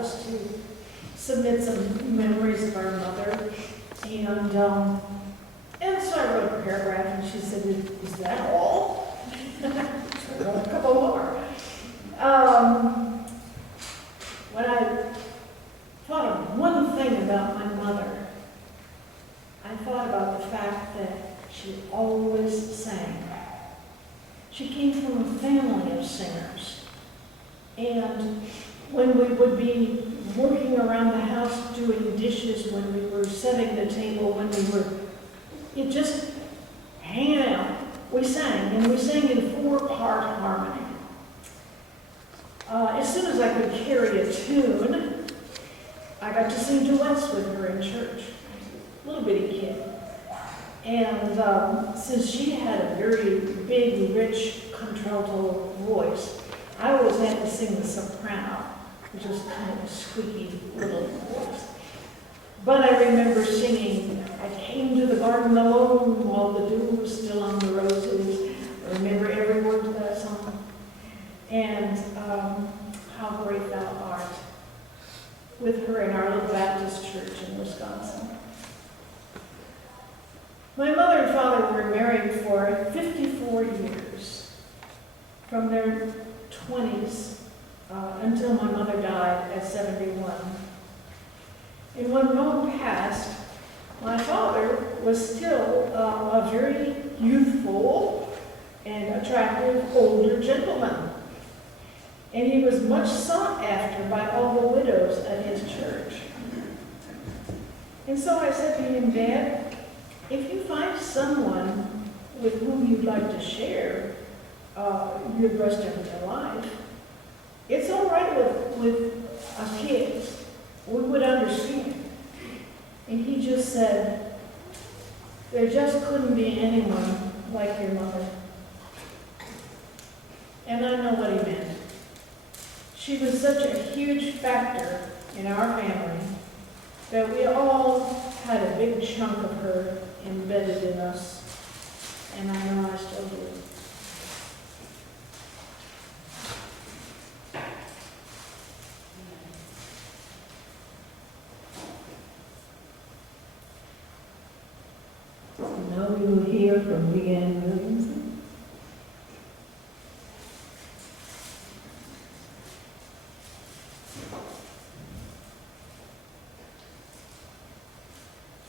us to submit some memories of our mother. And so I wrote a paragraph, and she said, "Is that all?" So I wrote a couple more. When I thought of one thing about my mother, I thought about the fact that she always sang. She came from a family of singers. And when we would be working around the house doing dishes, when we were setting the table, when we were just hanging out, we sang, and we sang in 4-part harmony. As soon as I could carry a tune, I got to sing duets with her in church. Little bitty kid. And since she had a very big, rich contralto voice, I always had to sing the soprano, which was kind of a squeaky little voice. But I remember singing, "I came to the garden alone while the dew was still on the roses." I remember every word to that song. And "How Great Thou Art," with her in our little Baptist church in Wisconsin. My mother and father were married for 54 years, from their 20s until my mother died at 71. And when Mom passed, my father was still a very youthful and attractive older gentleman. And he was much sought after by all the widows at his church. And so I said to him, "Dad, if you find someone with whom you'd like to share your rest of your life, it's all right with us kids. We would understand." And he just said, "There just couldn't be anyone like your mother." And I know what he meant. She was such a huge factor in our family that we all had a big chunk of her embedded in us, and I know I still do. Now we will hear from Leanne Williamson.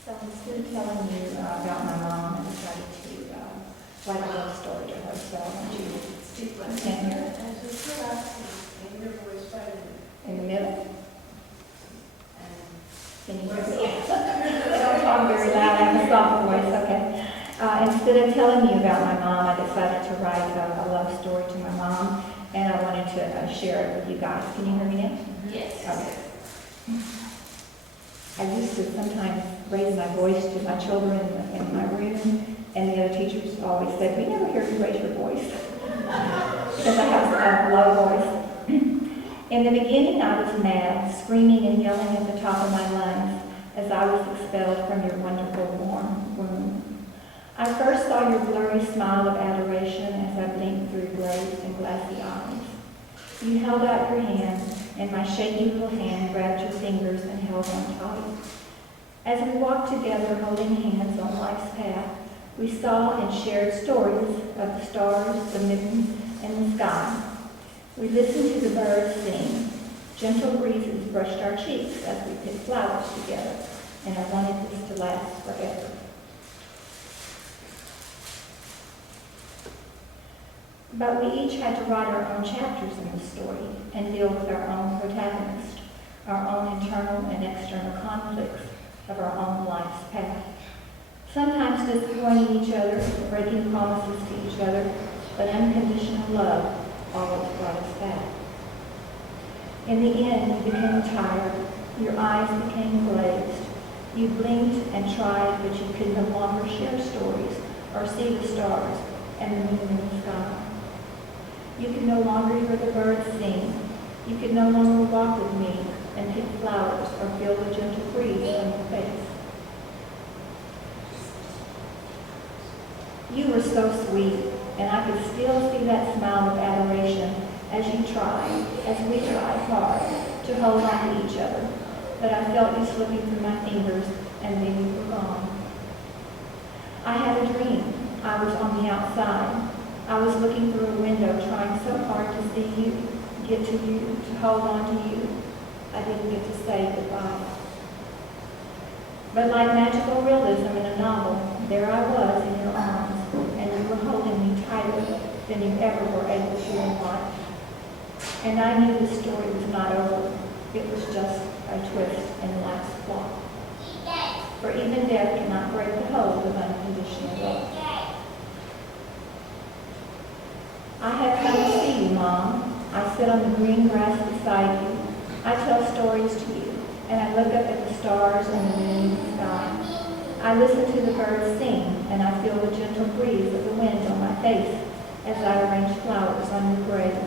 So instead of telling you about my mom, I decided to write a love story to her. So I want you to stand here in the middle. Can you hear me? Don't talk very loud. I have a soft voice. Okay. Instead of telling you about my mom, I decided to write a love story to my mom, and I wanted to share it with you guys. Can you hear me now? Yes. Okay. I used to sometimes raise my voice to my children in my room, and the other teachers always said, "We never hear you raise your voice," because I have a low voice. In the beginning, I was mad, screaming and yelling at the top of my lungs as I was expelled from your wonderful warm womb. I first saw your blurry smile of adoration as I blinked through glazed and glassy eyes. You held out your hand, and my shaky little hand grabbed your fingers and held on tight. As we walked together, holding hands on life's path, we saw and shared stories of the stars, the moon, and the sky. We listened to the birds sing. Gentle breezes brushed our cheeks as we picked flowers together, and I wanted this to last forever. But we each had to write our own chapters in the story and deal with our own protagonist, our own internal and external conflicts of our own life's path. Sometimes disappointing each other, breaking promises to each other, but unconditional love always brought us back. In the end, you became tired, your eyes became glazed. You blinked and tried, but you could no longer share stories or see the stars and the moon in the sky. You could no longer hear the birds sing. You could no longer walk with me and pick flowers or feel the gentle breeze on your face. You were so sweet, and I could still see that smile of adoration as you tried, as we tried hard, to hold on to each but I felt you slipping through my fingers, and then you were gone. I had a dream. I was on the outside. I was looking through a window, trying so hard to see you, get to you, to hold on to you. I didn't get to say goodbye. But like magical realism in a novel, there I was in your arms, and you were holding me tighter than you ever were able to in life. And I knew the story was not over. It was just a twist in life's plot. For even death cannot break the hold of unconditional love. I have come to see you, Mom. I sit on the green grass beside you. I tell stories to you, and I look up at the stars and the moon in the sky. I listen to the birds sing, and I feel the gentle breeze of the wind on my face as I arrange flowers on your grave.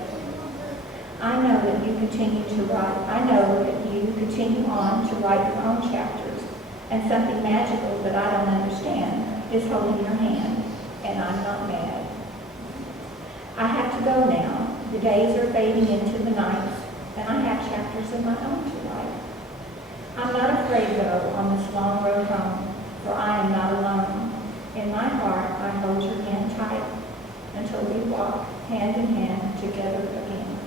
I know that you continue to write. I know that you continue on to write your own chapters, and something magical that I don't understand is holding your hand, and I'm not mad. I have to go now. The days are fading into the nights, and I have chapters of my own to write. I'm not afraid, though, on this long road home, for I am not alone. In my heart, I hold your hand tight until we walk hand in hand together again.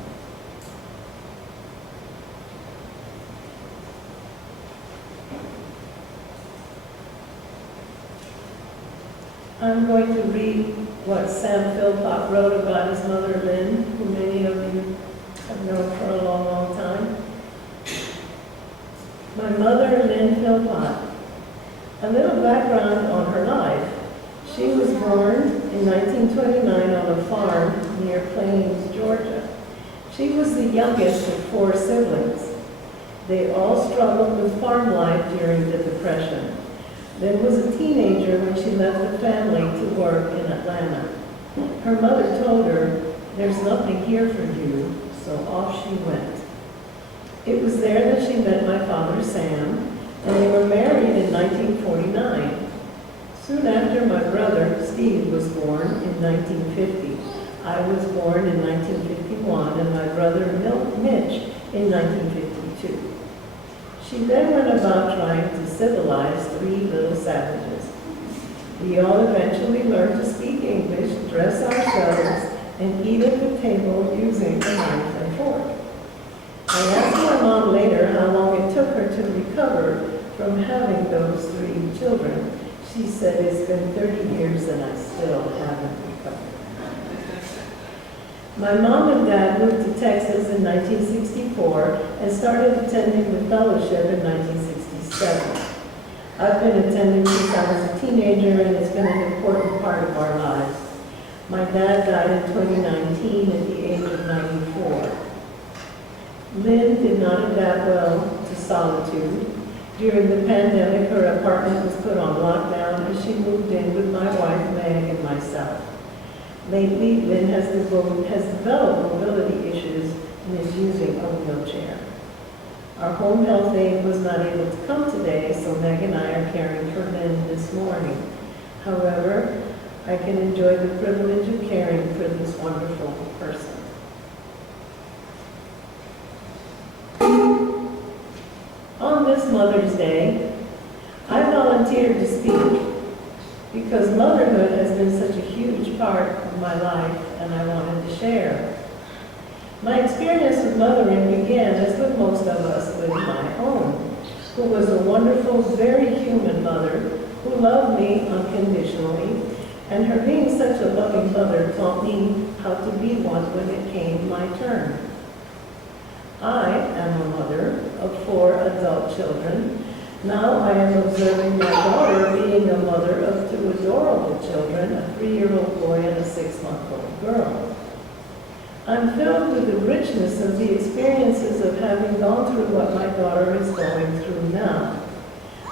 I'm going to read what Sam Philpott wrote about his mother, Lynn, who many of you have known for a long, long time. My mother, Lynn Philpott. A little background on her life. She was born in 1929 on a farm near Plains, Georgia. She was the youngest of 4 siblings. They all struggled with farm life during the Depression. Lynn was a teenager when she left the family to work in Atlanta. Her mother told her, "There's nothing here for you," so off she went. It was there that she met my father, Sam, and they were married in 1949. Soon after, my brother, Steve, was born in 1950. I was born in 1951, and my brother, Mitch, in 1952. She then went about trying to civilize 3 little savages. We all eventually learned to speak English, dress ourselves, and eat at the table using a knife and fork. I asked my mom later how long it took her to recover from having those 3 children. She said, "It's been 30 years and I still haven't recovered." My mom and dad moved to Texas in 1964 and started attending the fellowship in 1967. I've been attending since I was a teenager, and it's been an important part of our lives. My dad died in 2019 at the age of 94. Lynn did not adapt well to solitude. During the pandemic, her apartment was put on lockdown, and she moved in with my wife, Meg, and myself. Lately, Lynn has developed mobility issues and is using a wheelchair. Our home health aide was not able to come today, so Meg and I are caring for Lynn this morning. However, I can enjoy the privilege of caring for this wonderful person. On this Mother's Day, I volunteered to speak because motherhood has been such a huge part of my life, and I wanted to share. My experience with mothering began, as with most of us, with my own, who was a wonderful, very human mother who loved me unconditionally, and her being such a loving mother taught me how to be one when it came my turn. I am a mother of 4 adult children. Now I am observing my daughter being a mother of 2 adorable children, a 3-year-old boy and a 6-month-old girl. I'm filled with the richness of the experiences of having gone through what my daughter is going through now.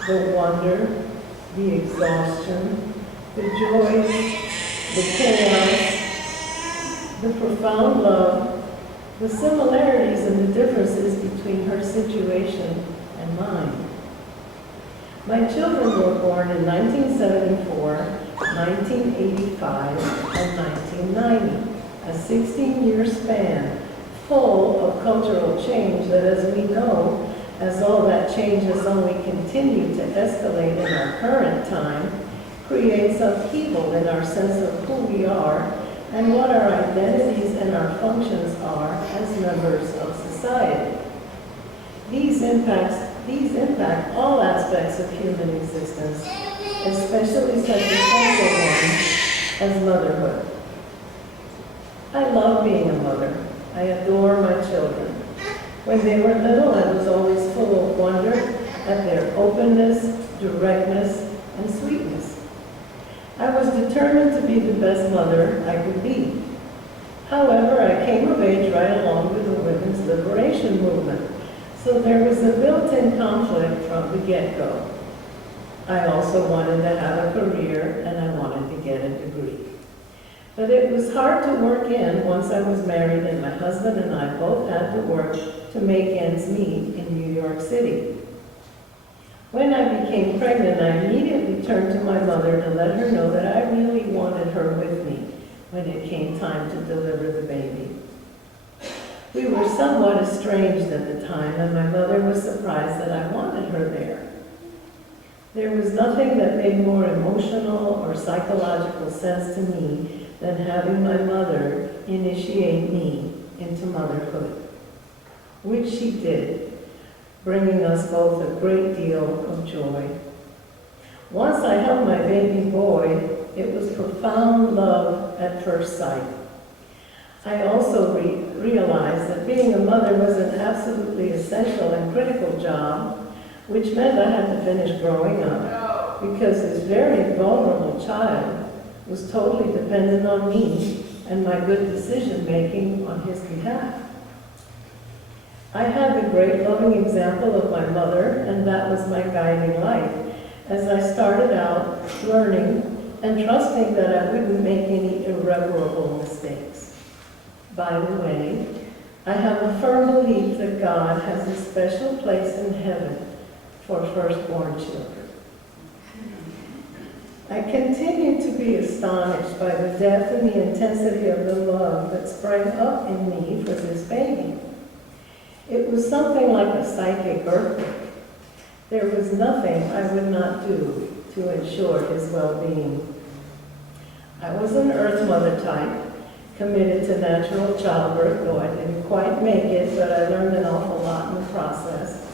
The wonder, the exhaustion, the joy, the chaos, the profound love, the similarities and the differences between her situation and mine. My children were born in 1974, 1985, and 1990, a 16-year span full of cultural change that, as we know, as all that change has only continued to escalate in our current time, creates upheaval in our sense of who we are and what our identities and our functions are as members of society. These impact all aspects of human existence, especially such a central one as motherhood. I love being a mother. I adore my children. When they were little, I was always full of wonder at their openness, directness, and sweetness. I was determined to be the best mother I could be. However, I came of age right along with the women's liberation movement, so there was a built-in conflict from the get-go. I also wanted to have a career, and I wanted to get a degree. But it was hard to work in once I was married and my husband and I both had to work to make ends meet in New York City. When I became pregnant, I immediately turned to my mother to let her know that I really wanted her with me when it came time to deliver the baby. We were somewhat estranged at the time, and my mother was surprised that I wanted her there. There was nothing that made more emotional or psychological sense to me than having my mother initiate me into motherhood, which she did, bringing us both a great deal of joy. Once I held my baby boy, it was profound love at first sight. I also realized that being a mother was an absolutely essential and critical job, which meant I had to finish growing up, because this very vulnerable child was totally dependent on me and my good decision-making on his behalf. I had the great loving example of my mother, and that was my guiding light as I started out learning and trusting that I wouldn't make any irreparable mistakes. By the way, I have a firm belief that God has a special place in heaven for firstborn children. I continue to be astonished by the depth and the intensity of the love that sprang up in me for this baby. It was something like a psychic earthquake. There was nothing I would not do to ensure his well-being. I was an earth mother type, committed to natural childbirth, though I didn't quite make it, but I learned an awful lot in the process.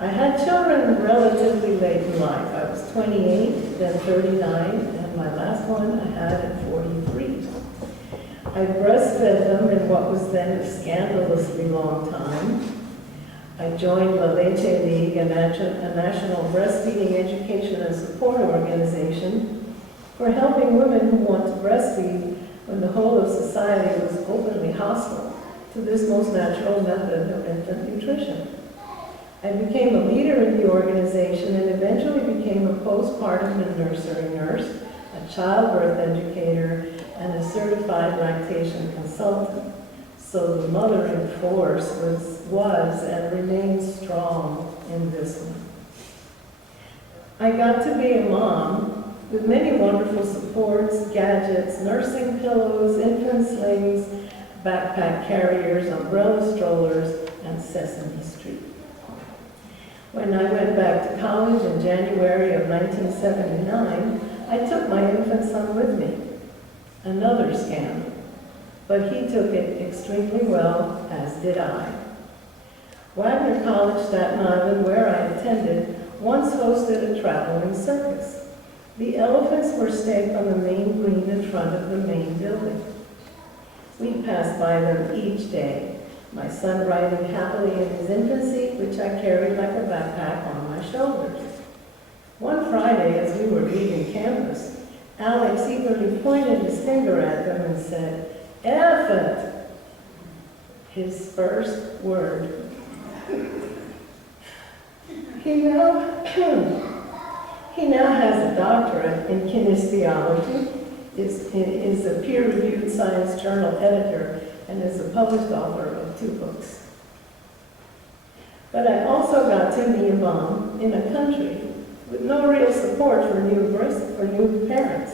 I had children relatively late in life. I was 28, then 39, and my last one I had at 43. I breastfed them in what was then a scandalously long time. I joined La Leche League, a national breastfeeding education and support organization for helping women who want to breastfeed when the whole of society was openly hostile to this most natural method of infant nutrition. I became a leader in the organization and eventually became a postpartum and nursery nurse, a childbirth educator, and a certified lactation consultant. So the mothering force was and remains strong in this one. I got to be a mom with many wonderful supports, gadgets, nursing pillows, infant slings, backpack carriers, umbrella strollers, and Sesame Street. When I went back to college in January of 1979, I took my infant son with me. Another scandal. But he took it extremely well, as did I. Wagner College, Staten Island, where I attended, once hosted a traveling circus. The elephants were staked on the main green in front of the main building. We passed by them each day, my son riding happily in his infancy, which I carried like a backpack on my shoulders. One Friday, as we were leaving campus, Alex eagerly pointed his finger at them and said, "Elephant!" His first word. He now has a doctorate in kinesiology, is a peer-reviewed science journal editor, and is a published author of 2 books. But I also got to be a mom in a country with no real support for new parents.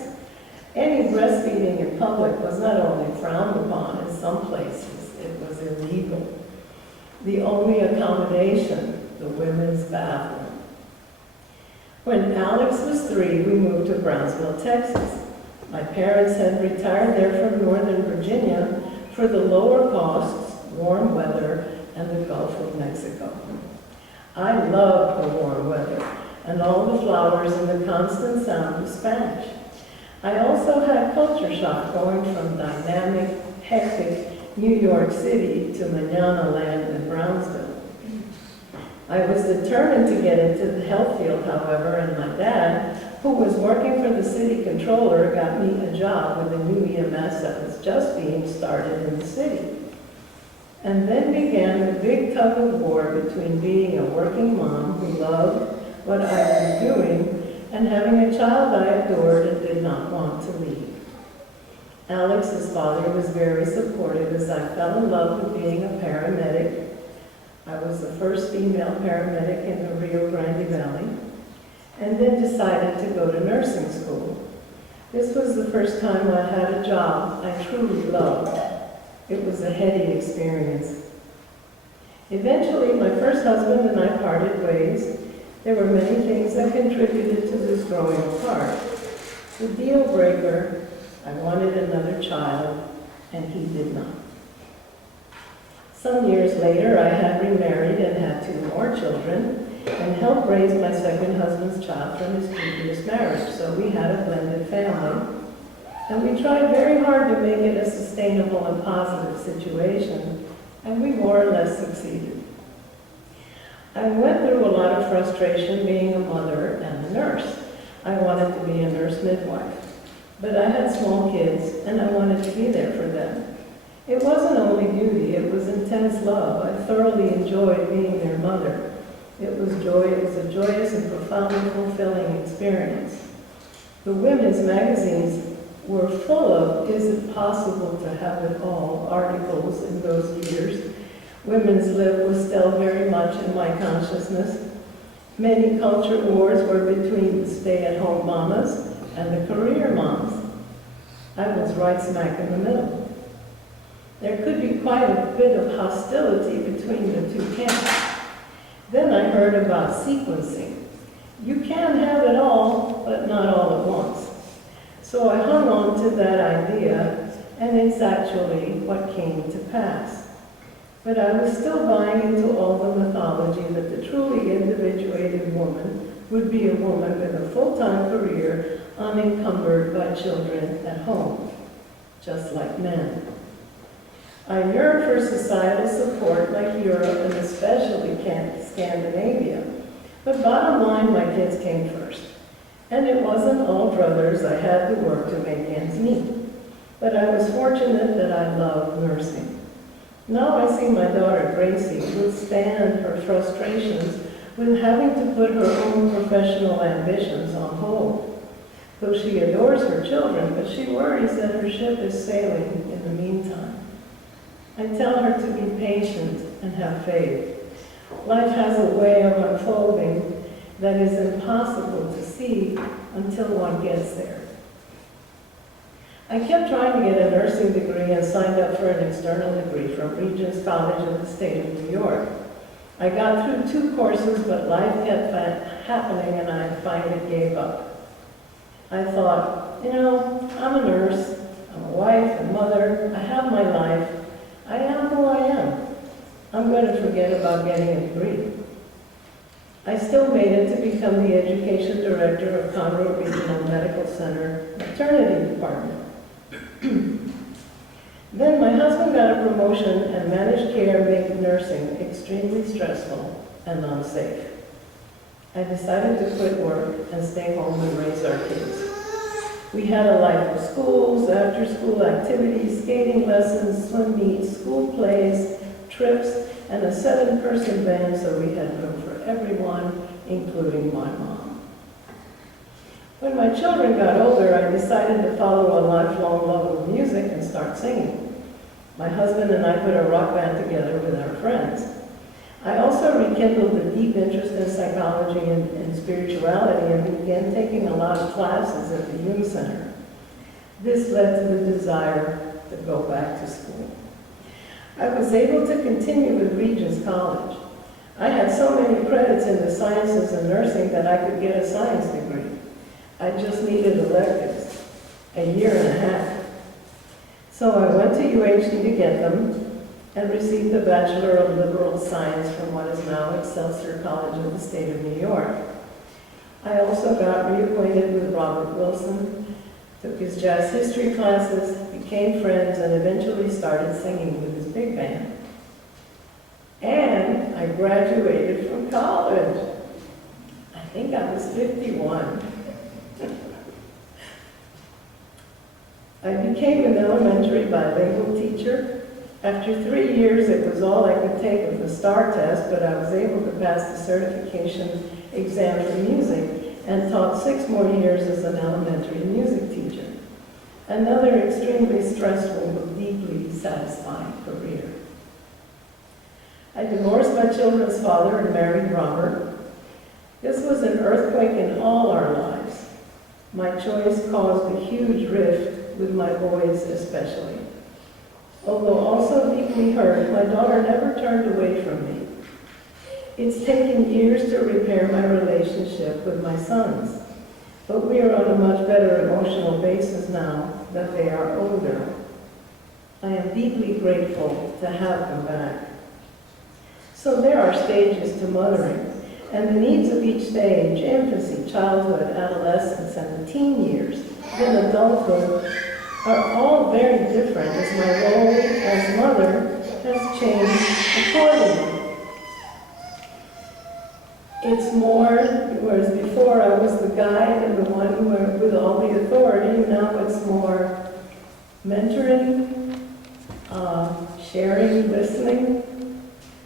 Any breastfeeding in public was not only frowned upon, in some places it was illegal. The only accommodation, the women's bathroom. When Alex was 3, we moved to Brownsville, Texas. My parents had retired there from Northern Virginia for the lower costs, warm weather, and the Gulf of Mexico. I loved the warm weather and all the flowers and the constant sound of Spanish. I also had culture shock going from dynamic, hectic New York City to Manana land in Brownsville. I was determined to get into the health field, however, and my dad, who was working for the city controller, got me a job with a new EMS that was just being started in the city. And then began the big tug of war between being a working mom who loved what I was doing and having a child I adored and did not want to leave. Alex's father was very supportive as I fell in love with being a paramedic. I was the first female paramedic in the Rio Grande Valley, and then decided to go to nursing school. This was the first time I had a job I truly loved. It was a heady experience. Eventually, my first husband and I parted ways. There were many things that contributed to this growing apart. The deal breaker, I wanted another child, and he did not. Some years later, I had remarried and had 2 more children, and helped raise my second husband's child from his previous marriage, so we had a blended family. And we tried very hard to make it a sustainable and positive situation, and we more or less succeeded. I went through a lot of frustration being a mother and a nurse. I wanted to be a nurse midwife, but I had small kids, and I wanted to be there for them. It wasn't only duty, it was intense love. I thoroughly enjoyed being their mother. It was a joyous and profoundly fulfilling experience. The women's magazines were full of "Is it possible to have it all?" articles in those years. Women's lib was still very much in my consciousness. Many culture wars were between the stay-at-home mamas and the career moms. I was right smack in the middle. There could be quite a bit of hostility between the 2 camps. Then I heard about sequencing. You can have it all, but not all at once. So I hung on to that idea, and it's actually what came to pass. But I was still buying into all the mythology that the truly individuated woman would be a woman with a full-time career unencumbered by children at home, just like men. I yearned for societal support like Europe and especially Scandinavia. But bottom line, my kids came first. And it wasn't all brothers. I had to work to make ends meet. But I was fortunate that I loved nursing. Now I see my daughter Gracie withstand her frustrations with having to put her own professional ambitions on hold. Though she adores her children, but she worries that her ship is sailing in the meantime. I tell her to be patient and have faith. Life has a way of unfolding that is impossible to see until one gets there. I kept trying to get a nursing degree and signed up for an external degree from Regents College of the state of New York. I got through 2 courses, but life kept happening and I finally gave up. I thought, I'm a nurse, I'm a wife and mother, I have my life, I am who I am. I'm going to forget about getting a degree. I still made it to become the education director of Conroe Regional Medical Center Maternity Department. Then my husband got a promotion and managed care made nursing extremely stressful and unsafe. I decided to quit work and stay home and raise our kids. We had a life of schools, after-school activities, skating lessons, swim meets, school plays, trips, and a 7-person band, so we had room for everyone, including my mom. When my children got older, I decided to follow a lifelong love of music and start singing. My husband and I put a rock band together with our friends. I also rekindled a deep interest in psychology and spirituality and began taking a lot of classes at the Jung Center. This led to the desire to go back to school. I was able to continue with Regents College. I had so many credits in the sciences and nursing that I could get a science degree. I just needed electives, a year and a half. So I went to UHD to get them and received a Bachelor of Liberal Science from what is now Excelsior College of the State of New York. I also got reacquainted with Robert Wilson, took his jazz history classes, became friends, and eventually started singing with his big band. And I graduated from college. I think I was 51. I became an elementary bilingual teacher. After 3 years, it was all I could take of the STAR test, but I was able to pass the certification exam for music and taught 6 more years as an elementary music teacher. Another extremely stressful but deeply satisfying career. I divorced my children's father and married Robert. This was an earthquake in all our lives. My choice caused a huge rift with my boys especially. Although also deeply hurt, my daughter never turned away from me. It's taken years to repair my relationship with my sons, but we are on a much better emotional basis now that they are older. I am deeply grateful to have them back. So there are stages to mothering, and the needs of each stage, infancy, childhood, adolescence, and the teen years, then adulthood, are all very different as my role as mother has changed accordingly. It's more, whereas before I was the guide and the one with all the authority, now it's more mentoring, sharing, listening.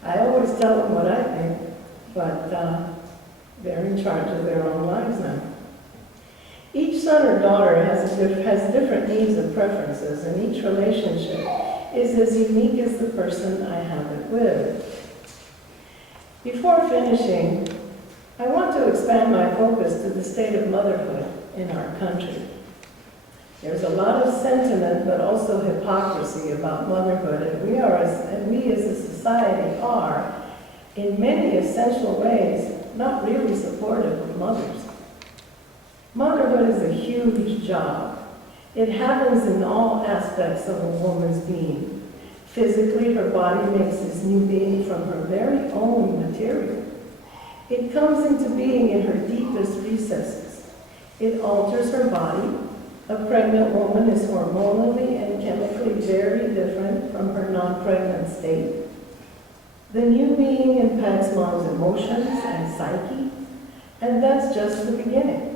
I always tell them what I think, but they're in charge of their own lives now. Each son or daughter has different needs and preferences, and each relationship is as unique as the person I have it with. Before finishing, I want to expand my focus to the state of motherhood in our country. There's a lot of sentiment, but also hypocrisy about motherhood, and we as a society are, in many essential ways, not really supportive of mothers. Motherhood is a huge job. It happens in all aspects of a woman's being. Physically, her body makes this new being from her very own material. It comes into being in her deepest recesses. It alters her body. A pregnant woman is hormonally and chemically very different from her non-pregnant state. The new being impacts mom's emotions and psyche, and that's just the beginning.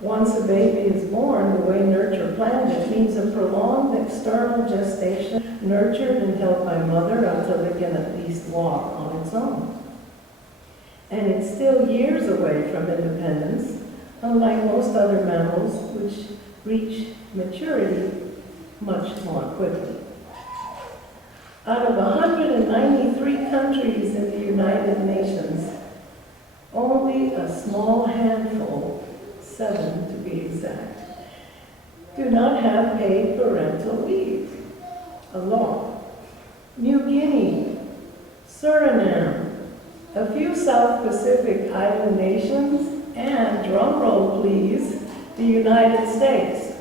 Once a baby is born, the way nurture planned it means a prolonged external gestation, nurtured and held by mother until it can at least walk on its own. And it's still years away from independence, unlike most other mammals, which reach maturity much more quickly. Out of 193 countries in the United Nations, only a small handful, 7 to be exact, do not have paid parental leave, a law. New Guinea, Suriname, a few South Pacific island nations, and, drum roll please, the United States.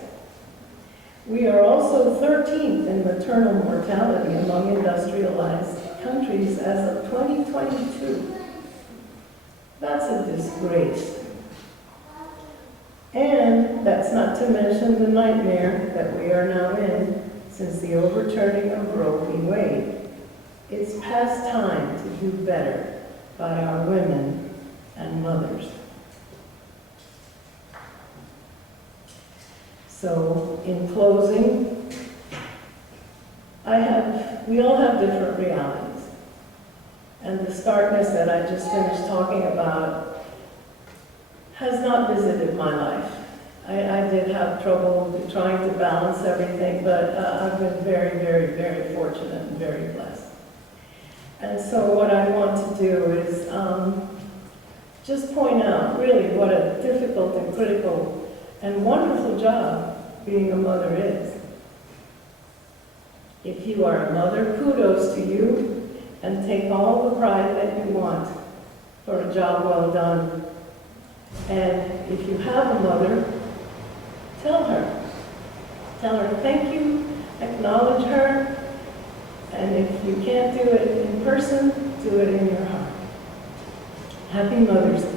We are also 13th in maternal mortality among industrialized countries as of 2022. That's a disgrace. And that's not to mention the nightmare that we are now in since the overturning of Roe v. Wade. It's past time to do better by our women and mothers. So, in closing, we all have different realities. And the starkness that I just finished talking about has not visited my life. I did have trouble trying to balance everything, but I've been very, very, very fortunate and very blessed. And so what I want to do is just point out really what a difficult and critical and wonderful job being a mother is. If you are a mother, kudos to you, and take all the pride that you want for job well done. And if you have a mother, tell her. Tell her thank you, acknowledge her, and if you can't do it in person, do it in your heart. Happy Mother's Day.